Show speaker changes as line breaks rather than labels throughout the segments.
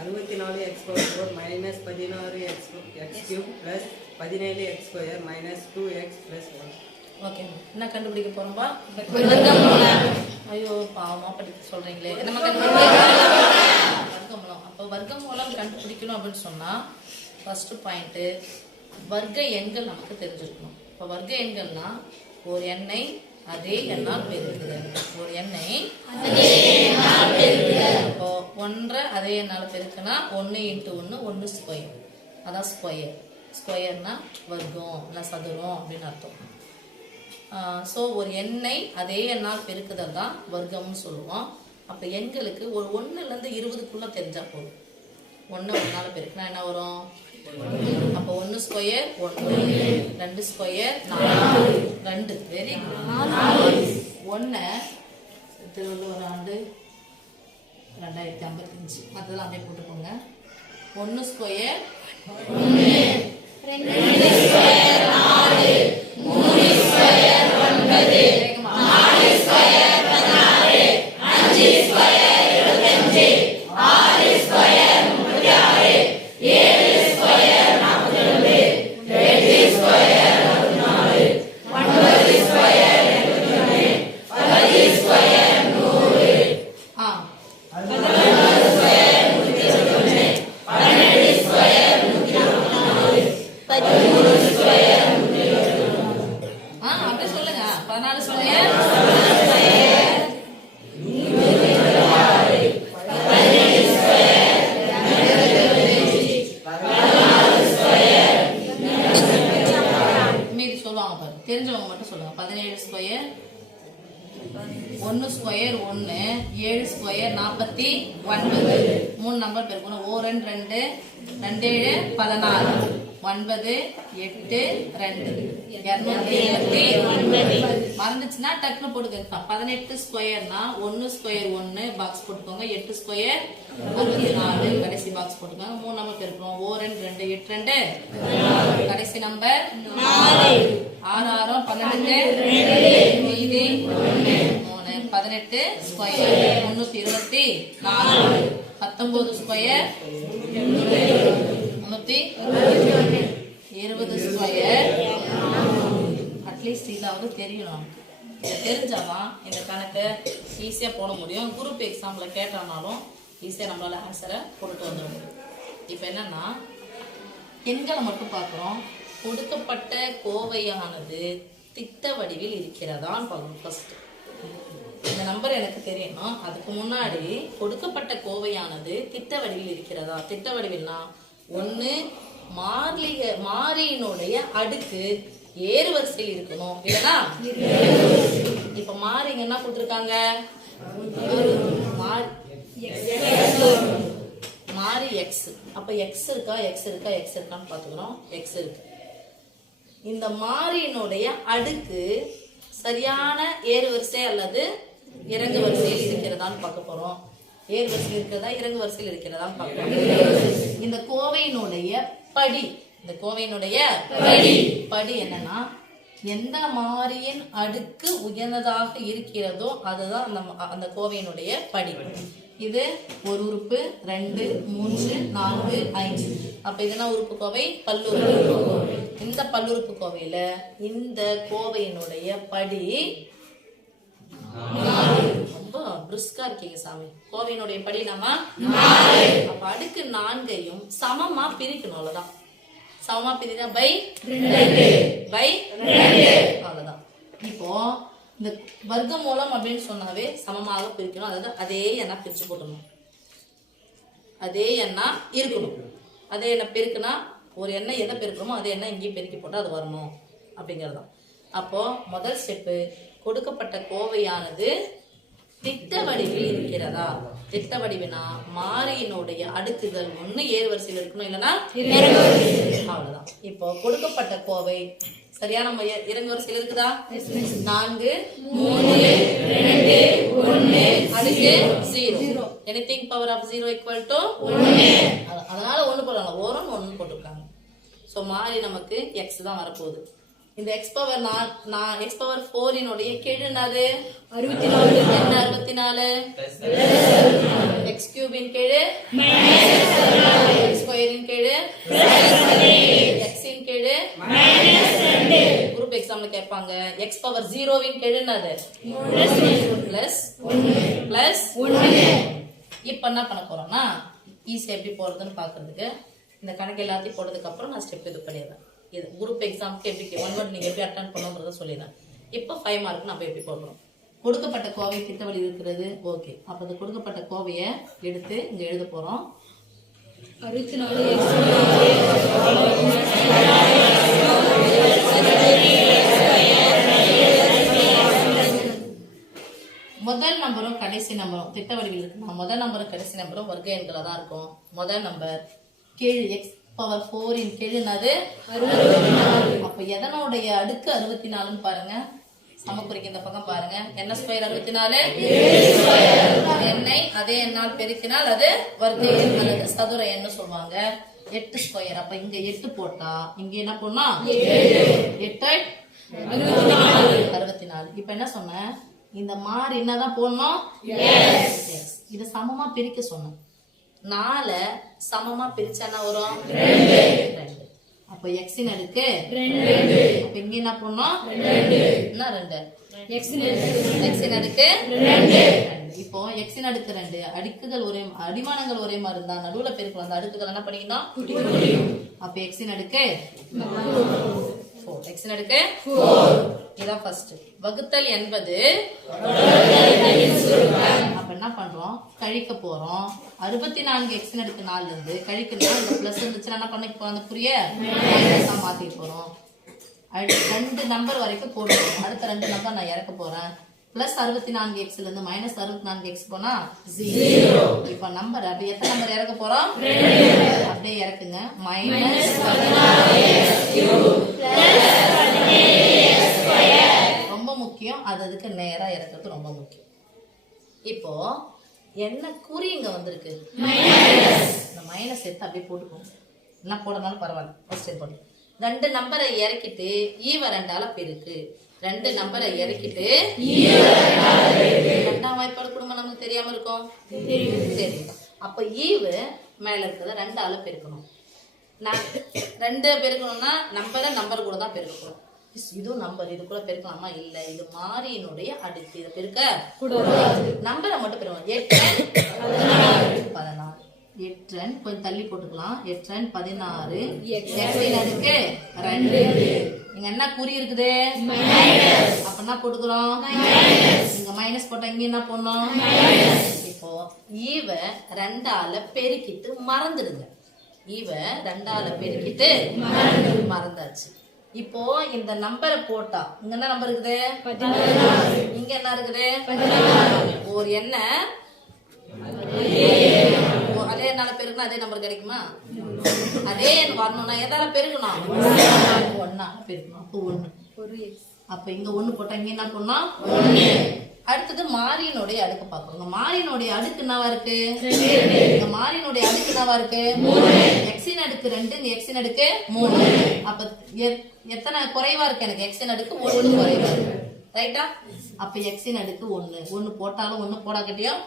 அறுபத்தி நாலு x power four minus பதினாறு எக்ஸ் எக்ஸ் கியூப் ப்ளஸ் பதினேழு x square minus two x plus one
okay என்ன கண்டுபிடிக்க போறோம்பா? ஐயோ பாவமா படிக்க சொல்றீங்களே. நம்ம வர்க்கமூலம் அப்போ வர்க்கமூலம் கண்டுபிடிக்கணும் அப்படின்னு சொன்னா ஃபர்ஸ்ட் பாயிண்ட் வர்க்க எண்கள் நமக்கு தெரிஞ்சிருக்கணும். இப்போ வர்க்க எண்கள்னா ஒரு எண்ணை அதே எண்ணால் பெருக்குதல். ஒரு ஒன்றை அதே என்னால் பெருக்குன்னா ஒன்று இன்ட்டு ஒன்று ஒன்று ஸ்கொயர் அதான் ஸ்கொயர் ஸ்கொயர்னா வர்க்கம் இல்லை சதுரம் அப்படின்னு அர்த்தம். ஸோ ஒரு எண்ணெய் அதே எண்ணால் பெருக்குதல் தான் வர்க்கம்னு சொல்லுவோம். அப்போ எண்களுக்கு ஒரு ஒன்றுலேருந்து இருபதுக்குள்ளே தெரிஞ்சால் போதும். ஒன்று ஒன்றால் பெருக்குனா என்ன வரும்? அப்போ ஒன்று ஸ்கொயர் ஒன்று ரெண்டு ஸ்கொயர் நாலு. ரெண்டு. வெரி ஒன்று திருவள்ளுவர் ஆண்டு? ரெண்டாயிரத்தி ஐம்பத்தஞ்சு. மற்றதெல்லாம் அப்படியே போட்டுக்கோங்க. ஒன்று ஸ்கொயர் ஆ ஒன்று ஸ்கொயர் ஒன்று ஏழு ஸ்கொயர் நாற்பத்தி ஒன்பது. மூணு நம்பர் பெருக்கணும் ஓ ரெண்டு ரெண்டு. ரெண்டு ஏழு பதினாறு. ஒன்பது எட்டு ரெண்டு. இரநூத்தி எழுபத்தி ஒன்பது. மறந்துச்சுன்னா டக்குனு போட்டுக்க பதினெட்டு ஸ்கொயர்னா ஒன்று ஸ்கொயர் ஒன்று பாக்ஸ் போட்டுக்கோங்க. எட்டு ஸ்கொயர் அறுபத்தி நாலு. கடைசி பாக்ஸ் போட்டுக்கோங்க. மூணு நம்பர் பெருக்கணும் ஓ ரெண்டு ரெண்டு எட்டு ரெண்டு. கடைசி நம்பர் ஆறு ஆறும் பன்னெண்டு. மீதி. பதினெட்டு ஸ்கொயர் முன்னூத்தி இருபத்தி நாலு. பத்தொன்பது ஸ்கொயர் முன்னூத்தி இருபது ஸ்கொயர் அட்லீஸ்ட் இதாவது தெரியும் நமக்கு தெரிஞ்சாதான் இந்த கணக்கை ஈஸியாக போட முடியும். குரூப் எக்ஸாமில் கேட்டானாலும் ஈஸியாக நம்மளால ஆன்சரை கொண்டுட்டு வந்துட முடியும். இப்போ என்னன்னா எண்களை மட்டும் பார்க்குறோம். கொடுக்கப்பட்ட கோவையானது திட்ட வடிவில் இருக்கிறதான் பார்க்கணும் ஃபர்ஸ்ட் இந்த நம்பர் எனக்கு தெரியணும். அதுக்கு முன்னாடி கொடுக்கப்பட்ட கோவையானது திட்ட வடிவில் இருக்கிறதா? திட்ட வடிவில்னா ஒன்று மாறிலிக மாறியினுடைய அடுக்கு ஏறு வரிசையில் இருக்கணும். இல்லைனா இப்ப மாறிங்க என்ன கொடுத்துருக்காங்க? மாறி மாறி எக்ஸ் அப்ப எக்ஸ் இருக்கா? எக்ஸ் இருக்கா? எக்ஸ் இருக்கான்னு பாத்துக்கிறோம் எக்ஸ் இருக்கு. இந்த மாறியினுடைய அடுக்கு சரியான ஏறு வரிசை அல்லது இறங்கு வரிசையில் இருக்கிறதான்னு பார்க்க போறோம். ஏறு வரிசையில் இருக்கிறதா இறங்கு வரிசையில் இருக்கிறதான்னு பார்க்க போறோம். இந்த கோவையினுடைய படி இந்த கோவையினுடைய படி. படி என்னன்னா எந்த மாறியின் அடுக்கு உயர்ந்ததாக இருக்கிறதோ அதுதான் அந்த அந்த கோவையினுடைய படி. இது ஒரு உறுப்பு ரெண்டு மூன்று நான்கு ஐந்து. அப்ப இதெல்லாம் உறுப்பு கோவை? பல்லுறுப்பு கோவை. இந்த பல்லுறுப்பு கோவையில இந்த கோவையினுடைய படி ரொம்ப பிரிஸ்கா இருக்கீங்க சாமி. கோவையினுடைய படி நம்ம அப்ப அடுக்கு நான்கையும் சமமா பிரிக்கணும் அவ்வளவுதான். சமமா பிரிதா பை பை அவ்வளவுதான். இப்போ இந்த வர்க்க மூலம் அப்படின்னு சொன்னாவே சமமாக பிரிக்கணும். அதாவது அதே எண்ணா பிரிச்சு போடணும் அதே எண்ணா இருக்கணும். அதே எண்ணெய் பெருக்குனா ஒரு எண்ணெய் எதை பெருக்கணுமோ அதே எண்ணெய் இங்கேயும் பெருக்கி போட்டால் அது வரணும். அப்படிங்கிறது தான் அப்போ முதல் ஸ்டெப்பு கொடுக்கப்பட்ட கோவையானது திட்ட வடிவில் இருக்கிறதா? திட்ட வடிவினா மாறியினுடைய அடுக்குகள் ஒண்ணு ஏறு வரிசையில் இருக்கணும் இல்லைன்னா அவ்வளவுதான். இப்போ கொடுக்கப்பட்ட கோவை சரியான முறைய இறங்கு வரிசையில் இருக்குதா? நான்கு மூணு ரெண்டு ஒன்னு அடுக்கு zero. Anything power of zero equal to அதனால ஒண்ணு போடுறாங்க ஓரம் ஒன்னு போட்டிருக்காங்க. ஸோ மாறி நமக்கு எக்ஸ் தான் வரப்போகுது. இந்த எக்ஸ் பவர் நான் நான் எக்ஸ் பவர் ஃபோரினுடைய கெழுனது அறுபத்தி நாலு என்ன அறுபத்தி நாலு எக்ஸ் கியூபின் கெழு? எக்ஸ் ஸ்கொயரின் கெழு? எக்ஸின் கெழு? குரூப் எக்ஸாம்ல கேட்பாங்க. எக்ஸ் பவர் ஜீரோவின் கெழுனது பிளஸ் பிளஸ் இப்ப என்ன பண்ண போறோம்னா ஈஸியா எப்படி போறதுன்னு பாக்குறதுக்கு இந்த கணக்கு எல்லாத்தையும் போட்டதுக்கு அப்புறம் நான் ஸ்டெப் இது பண்ணிடுறேன். இது குரூப் எக்ஸாம்க்கு எப்படி ஒன் வேர்ட் நீங்க எப்படி அட்டன் பண்ணுன்றத சொல்லிடுறேன். இப்போ ஃபைவ் மார்க் நம்ம எப்படி போடுறோம்? கொடுக்கப்பட்ட கோவை திட்டவழி இருக்கிறது. ஓகே அப்ப அந்த கொடுக்கப்பட்ட கோவையை எடுத்து இங்க எழுத போறோம்.
அறுபத்தி
முதல் நம்பரும் கடைசி நம்பரும் திட்ட வடிவில் இருக்குன்னா முதல் நம்பரும் கடைசி நம்பரும் வர்க்க எண்களா தான் இருக்கும். முதல் நம்பர் கீழ் எக்ஸ் பவர் ஃபோரின் கீழ்னது அப்ப எதனுடைய அடுக்கு அறுபத்தி நாலுன்னு பாருங்க. சமக்குறிக்கு இந்த பக்கம் பாருங்க. என்ன ஸ்கொயர் அறுபத்தி நாலு? எண்ணை அதே எண்ணால் பெருக்கினால் அது வர்க்க எண் அல்லது சதுர எண்ணு சொல்லுவாங்க. எட்டு ஸ்கொயர் அப்ப இங்க எட்டு போட்டா இங்க என்ன பண்ணா எட்டு. அறுபத்தி நாலு. இப்ப என்ன சொன்னேன்? இந்த மாறு என்னதான் போடணும். இத சமமா பிரிக்க சொன்னேன். நால சமமா பிரிச்சா வரும்? அப்ப எக்ஸின் அடுக்கு? அப்ப இங்க என்ன பண்ணோம் என்ன ரெண்டு? எக்ஸின் அடுக்கு. ரெண்டு. இப்போ எக்ஸின் அடுக்கு ரெண்டு. அடுக்குகள் ஒரே அடிமானங்கள் ஒரே மாதிரி இருந்தா நடுவுல பெருக்கலாம் அந்த அடுக்குகள் என்ன பண்ணிக்கணும் அப்ப எக்ஸின் அடுக்கு? எக்ஸின் அடுக்கு? இதான் ஃபர்ஸ்ட் வகுத்தல் என்பது என்ன பண்றோம்? கழிக்க போறோம். அறுபத்தி நான்கு எக்ஸ் அடுக்கு நாலுல இருந்து கழிக்கணும்? இந்த பிளஸ் இருந்துச்சுன்னா என்ன பண்ண இப்போ அந்த புரிய மைனஸா மாற்றிட்டு போறோம். அடுத்து ரெண்டு நம்பர் வரைக்கும் போடுறோம் அடுத்த ரெண்டு நம்பர் நான் இறக்க போறேன். பிளஸ் அறுபத்தி நான்கு எக்ஸ்ல இருந்து மைனஸ் அறுபத்தி நான்கு எக்ஸ் போனா ஜீரோ இப்ப நம்பர் அப்படி எத்தனை நம்பர் இறக்க போறோம்? அப்படியே இறக்குங்க. மைனஸ் ரொம்ப முக்கியம். அது அதுக்கு நேரா இறக்கிறது ரொம்ப முக்கியம். இப்போ என்ன குறி இங்க வந்திருக்கு? இந்த மைனஸ் எடுத்து அப்படியே போட்டுக்கோங்க என்ன போடனாலும் பரவாயில்ல. ஃபர்ஸ்ட் போட்டு ரெண்டு நம்பரை இறக்கிட்டு ஈவ ரெண்டால பெருக்கு. ரெண்டு நம்பரை இறக்கிட்டு ரெண்டாம் வாய்ப்பாடு குடும்பம் நமக்கு தெரியாம இருக்கும். தெரியும். அப்ப ஈவு மேல இருக்கிறத ரெண்டால பெருக்கணும். ரெண்டு பெருக்கணும்னா நம்பரை நம்பர் கூட தான் பெருக்கணும். இதுவும் நம்பர் இது கூட பெருக்கலாமா? இல்ல. இது மாறியினுடைய அடுக்கு இதை பெருக்க நம்பரை மட்டும் பெருக்கணும் எட்டு பதினாறு. எட்ரன் கொஞ்சம் தள்ளி போட்டுக்கலாம். எட்ரன் பதினாறு. எக்ஸின் அடுக்கு ரெண்டு. இங்க என்ன குறி இருக்குது? அப்ப என்ன போட்டுக்கிறோம்? இங்க மைனஸ் போட்டா இங்க என்ன போடணும்? இப்போ ஈவ ரெண்டால பெருக்கிட்டு மறந்துடுங்க. ஈவ ரெண்டால பெருக்கிட்டு மறந்தாச்சு. இப்போ இந்த நம்பரை போட்டா இங்க என்ன நம்பர் இருக்குது? இங்க என்ன இருக்குது? ஒரு எண்ண அதே எண்ணால பெருக்கணும் அதே நம்பர் கிடைக்குமா? அதே எண் வரணும்னா எதால பெருக்கணும் ஒன்னா பெருக்கணும் அப்போ ஒண்ணு. அப்ப இங்க ஒண்ணு போட்டா இங்க என்ன ஒண்ணு. அடுத்தது மாறியினுடைய அடுக்கு பார்க்கணும். இந்த மாறியினுடைய அடுக்கு என்னவா இருக்கு? இந்த மாறியினுடைய அடுக்கு என்னவா இருக்கு? எக்ஸின் அடுக்கு ரெண்டு எக்ஸின் அடுக்கு மூணு அப்ப எத்- எத்தனை குறைவா இருக்கு எனக்கு? எக்ஸின் அடுக்கு ஒண்ணு குறைவா இருக்கு. ரைட்டா அப்ப எக்ஸின் அடுக்கு ஒண்ணு ஒண்ணு போட்டாலும் ஒண்ணு போடாக்கட்டியும்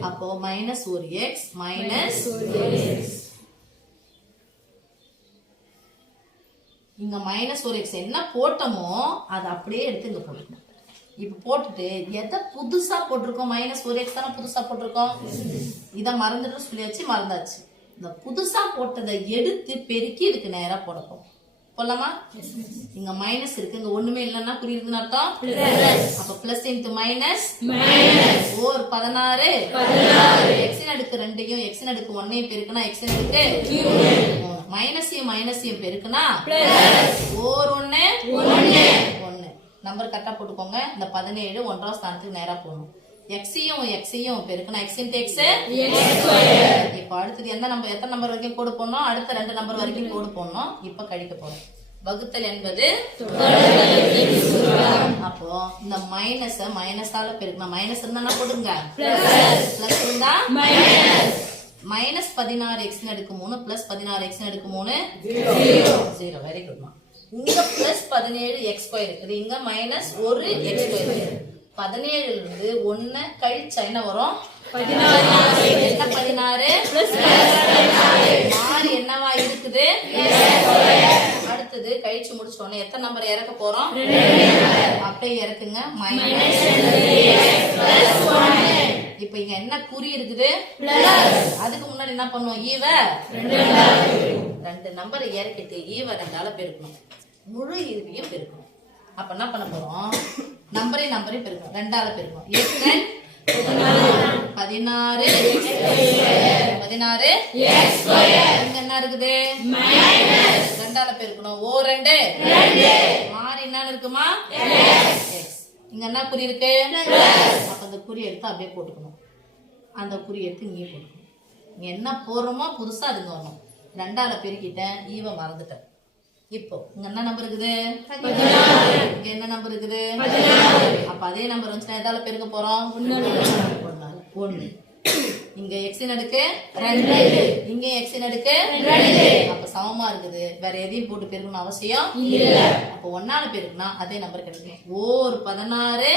அப்போ மைனஸ் ஒரு எக்ஸ் மைனஸ் இங்க மைனஸ் ஒரு எக்ஸ் என்ன போட்டோமோ அதை அப்படியே எடுத்து இங்க போட்டுக்கணும் இப்ப போட்டுட்டு எதை புதுசா போட்டிருக்கோம்? மைனஸ் ஒரு எக்ஸ் தானே புதுசா போட்டிருக்கோம்? இதை மறந்துட்டு சொல்லியாச்சு மறந்தாச்சு. இந்த புதுசா போட்டதை எடுத்து பெருக்கி இதுக்கு நேரா போடப்போம். போலாமா இங்க மைனஸ் இருக்கு. இங்க ஒண்ணுமே இல்லைன்னா புரியுதுன்னு அர்த்தம்? அப்ப பிளஸ் இன்டு மைனஸ் ஓர் பதினாறு. எக்ஸின் அடுக்கு ரெண்டையும் எக்ஸின் அடுக்கு ஒன்னையும் பெருக்குனா எக்ஸின் அடுக்கு? மைனஸையும் மைனஸையும் பெருக்குனா? ஓர் ஒண்ணு. நம்பர் கரெக்டா போட்டுக்கோங்க. இந்த பதினேழு ஒன்றாம் ஸ்தானத்துக்கு நேரா போகணும். எக்ஸையும் எக்ஸையும் பெருக்கணும் எக்ஸ் எக்ஸ் இப்போ அடுத்தது எந்த நம்பர் எத்தனை நம்பர் வரைக்கும் கோடு போடணும்? அடுத்த ரெண்டு நம்பர் வரைக்கும் கோடு போடணும். இப்ப கழிக்க போறோம். வகுத்தல் என்பது அப்போ இந்த மைனஸ் மைனஸால பெருக்கணும் மைனஸ் இருந்தா போடுங்க பிளஸ் இருந்தா? மைனஸ் பதினாறு எக்ஸ் அடுக்கு மூணு பிளஸ் பதினாறு எக்ஸ் அடுக்கு மூணு ஜீரோ வெரி குட்மா இங்க பிளஸ் பதினேழு எக்ஸ் ஸ்கொயர் இருக்குது. இங்க மைனஸ் ஒரு எக்ஸ் ஸ்கொயர் பதினேழுல இருந்து ஒண்ணு கழிச்சா என்ன வரும்? என்ன பதினாறு. மாறி என்னவா இருக்குது? அடுத்தது கழிச்சு முடிச்சு கண்டுபிடிச்ச உடனே எத்தனை நம்பர் இறக்க போறோம்? அப்படியே இறக்குங்க. மைனஸ் இப்ப இங்க என்ன குறி இருக்குது? அதுக்கு முன்னாடி என்ன பண்ணுவோம்? ஈவ. ரெண்டு நம்பர் இறக்கிட்டு ஈவ ரெண்டால பெருக்கணும். முழு ஈவையும் பெருக்கணும். அப்ப என்ன பண்ண போறோம்? நம்பரையும் நம்பரே பெருக்கணும். ரெண்டால பெருக்கணும். எட்டு பதினாறு பதினாறு இங்க என்ன இருக்குது? ரெண்டால பெருக்கணும். ஓ ரெண்டு. மாறி என்ன இருக்குமா? X. இங்க என்ன குறி இருக்கு? அப்ப அந்த குறி எடுத்து அப்படியே போட்டுக்கணும். அந்த குறி எடுத்து இங்கே போட்டுக்கணும். இங்க என்ன போடுறோமோ புதுசா அதுங்க வரணும். ரெண்டால பெருக்கிட்டேன். ஈவ மறந்துட்டேன். இப்போ இங்க என்ன நம்பர் இருக்குது? இங்க என்ன நம்பர் இருக்குது? அப்ப அதே நம்பர் வந்துச்சுன்னா எதால பெருக்க போறோம்? ஒண்ணு. இங்க எக்ஸின் அடுக்கு? ரெண்டு. இங்க எக்ஸின் அடுக்கு? அப்ப சமமா இருக்குது. வேற எதையும் போட்டு பெருக்கணும் அவசியம் இல்ல. அப்ப ஒன்னால பெருக்குனா அதே நம்பர் கிடைக்கும். ஓர் பதினாறு.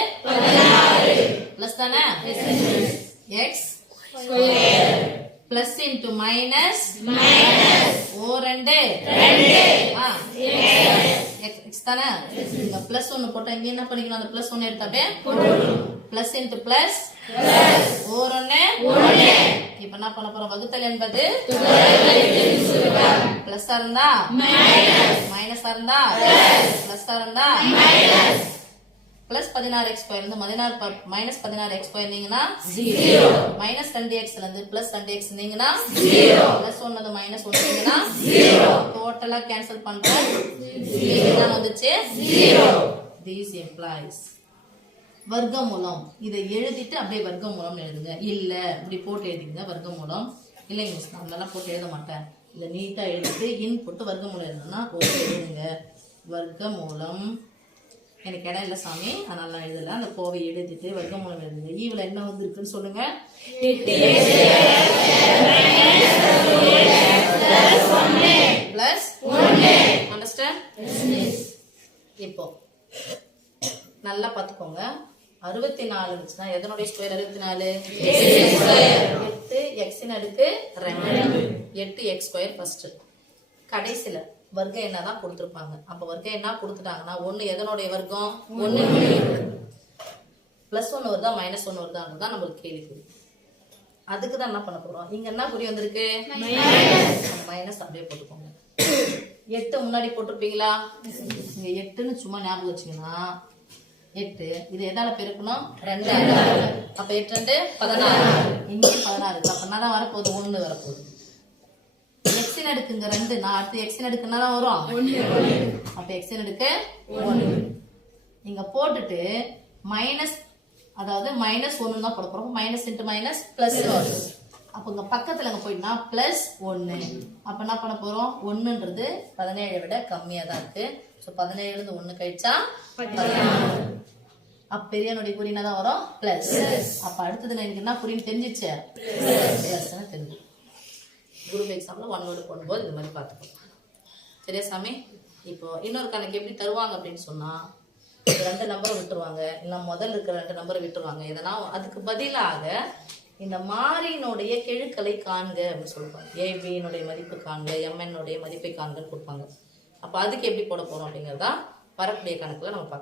பிளஸ் தானே? எக்ஸ் பிளஸ் இன்டு மைனஸ் ஓ ரெண்டு. தானே? இந்த பிளஸ் ஒன்னு போட்டா இங்க என்ன பண்ணிக்கணும்? அந்த பிளஸ் ஒன்னு எடுத்து அப்படியே பிளஸ் இன்டு பிளஸ் ஓர் ஒன்னு இப்ப என்ன பண்ண போறோம்? வகுத்தல் என்பது பிளஸ் இருந்தா? மைனஸ் இருந்தா? பிளஸ் இருந்தா? பிளஸ் பதினாறு எக்ஸ் இருந்து பதினாறு மைனஸ் பதினாறு எக்ஸ் போயிருந்தீங்கன்னா ஜீரோ மைனஸ் ரெண்டு எக்ஸ்ல இருந்து பிளஸ் ரெண்டு எக்ஸ் இருந்தீங்கன்னா ஜீரோ பிளஸ் ஒன்னது மைனஸ் ஒன்னு இருந்தீங்கன்னா ஜீரோ டோட்டலா கேன்சல் பண்றேன் என்ன வந்துச்சு? ஜீரோ தீஸ் எம்ப்ளாயிஸ் வர்க்கமூலம். இதை எழுதிட்டு அப்படியே வர்க்கமூலம் எழுதுங்க. இல்ல இப்படி போட்டு எழுதிங்க வர்க்கமூலம். இல்லைங்க மிஸ் நான் நல்லா போட்டு எழுத மாட்டேன். இதை நீட்டா எழுதிட்டு இன் போட்டு வர்க்கமூலம் எழுதுனா ஓகே எழுதுங்க. வர்க்கமூலம் எனக்கு இடம் இல்லை சாமி. அதனால நான் எழுதல அந்த கோவை எழுதிட்டு வர்க்கமூலம் எழுதுங்க ஈவில் என்ன வந்திருக்குன்னு சொல்லுங்க. இப்போ நல்லா பார்த்துக்கோங்க. அறுபத்தி நாலு இருந்துச்சுன்னா எதனுடைய ஸ்கொயர் அறுபத்தி நாலு எட்டு எக்ஸின் அடுக்கு ரெண்டு. எட்டு எக்ஸ் ஸ்கொயர் ஃபர்ஸ்ட் கடைசியில் வர்க்கம் என்ன தான் கொடுத்துருப்பாங்க. அப்ப வர்க்கம் என்ன கொடுத்துட்டாங்கன்னா ஒண்ணு எதனுடைய வர்க்கம்? ஒண்ணு. பிளஸ் ஒன்னு வருதா மைனஸ் ஒன்னு வருதான்னு தான் நம்மளுக்கு கேள்விக்குறி அதுக்கு தான் என்ன பண்ண போறோம்? இங்க என்ன குறி வந்திருக்கு? மைனஸ் அப்படியே போட்டுக்கோங்க. எட்டு முன்னாடி போட்டிருப்பீங்களா? இங்க எட்டுன்னு சும்மா ஞாபகம் வச்சீங்கன்னா எட்டு. இது எதால பெருக்கணும்? ரெண்டு. அப்ப எட்டு ரெண்டு? பதினாறு. இங்கேயும் பதினாறு அப்ப என்ன தான் வரப்போகுது? ஒண்ணு வரப்போகுது. எக்ஸின் எடுக்குங்க ரெண்டு. நான் அடுத்து எக்ஸின் எடுக்குன்னா தான் வரும். அப்ப எக்ஸின் எடுக்க ஒன்று இங்க போட்டுட்டு மைனஸ் அதாவது மைனஸ் ஒன்று தான் போட போறோம். மைனஸ் இன்ட்டு மைனஸ் பிளஸ் அப்போ இங்க பக்கத்துல அங்க போயிட்டுனா பிளஸ் ஒன்று அப்ப என்ன பண்ண போறோம்? ஒன்றுன்றது பதினேழை விட கம்மியா தான் இருக்கு. ஸோ பதினேழுல இருந்து ஒண்ணு கழிச்சா அப்ப பெரியனுடைய குறி தான் வரும்? பிளஸ் அப்ப அடுத்தது எனக்கு என்ன குறின்னு தெரிஞ்சிச்சு? பிளஸ்ன்னு தெரிஞ்சு குரூப் எக்ஸாமில் ஒன் வேர்டு போடும்போது இது மாதிரி பார்த்துக்கணும். சரியா சாமி? இப்போ இன்னொரு கணக்கு எப்படி தருவாங்க அப்படின்னு சொன்னால் ரெண்டு நம்பரை விட்டுருவாங்க இல்லை முதல் இருக்கிற ரெண்டு நம்பரை விட்டுருவாங்க எதனா அதுக்கு பதிலாக இந்த மாறியினுடைய கெழுக்களை காண்க அப்படின்னு சொல்லுவாங்க. ஏபியினுடைய மதிப்பு காண்க எம்என்னுடைய மதிப்பை காண்கன்னு கொடுப்பாங்க. அப்போ அதுக்கு எப்படி போட போகிறோம் அப்படிங்கிறதா வரக்கூடிய கணக்கில் நம்ம பார்க்கலாம்.